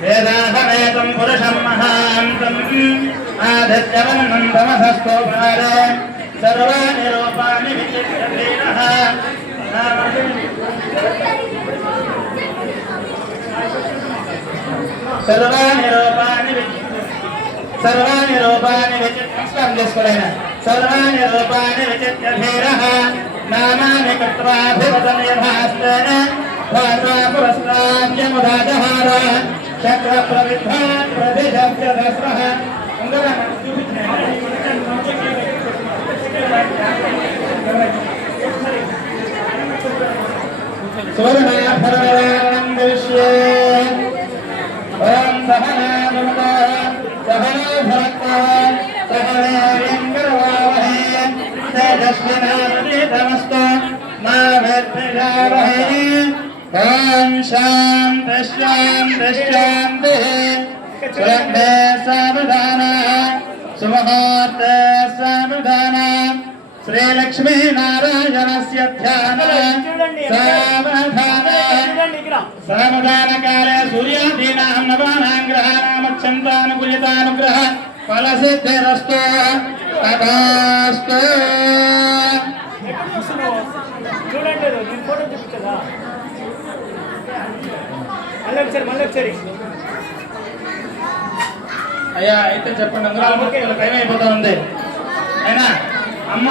వేదాహవేదం పురుషం మహాంతం ఆదిత్యవనం తమసస్తోపార సర్వాణి రూపాణి విచిత్రధీరః సర్వాణి రూపాణి విచిత్రధీరః నామాని కృత్వాభివదనయభాస్వేన భాషా పురస్కార్యముదాజహార చక్ర ప్రవిద్వాన్ ప్రతిశబ్దస్రః సువర్ణాభరణం దృశ్యే ఓం సహనా భవతు సహనో భవతు సహనీయం కరవావహై తేజస్వినావధీతమస్తు మా విద్విషావహై ఓం శాంతి శాంతి శాంతి సురభే సావధాన సుముహూర్తే సావధాన శ్రీలక్ష్మీ నారాయణస్య ధ్యాన సావధాన కాలే సూర్యాదీనాం నవానాం గ్రహాణాం అత్యంతానుకూలితానుగ్రహ ఫలసిద్ధిరస్తు తథాస్తు. అయ్యా అయితే చెప్పండి, అందులో టైం అయిపోతా ఉంది అయినా అమ్మ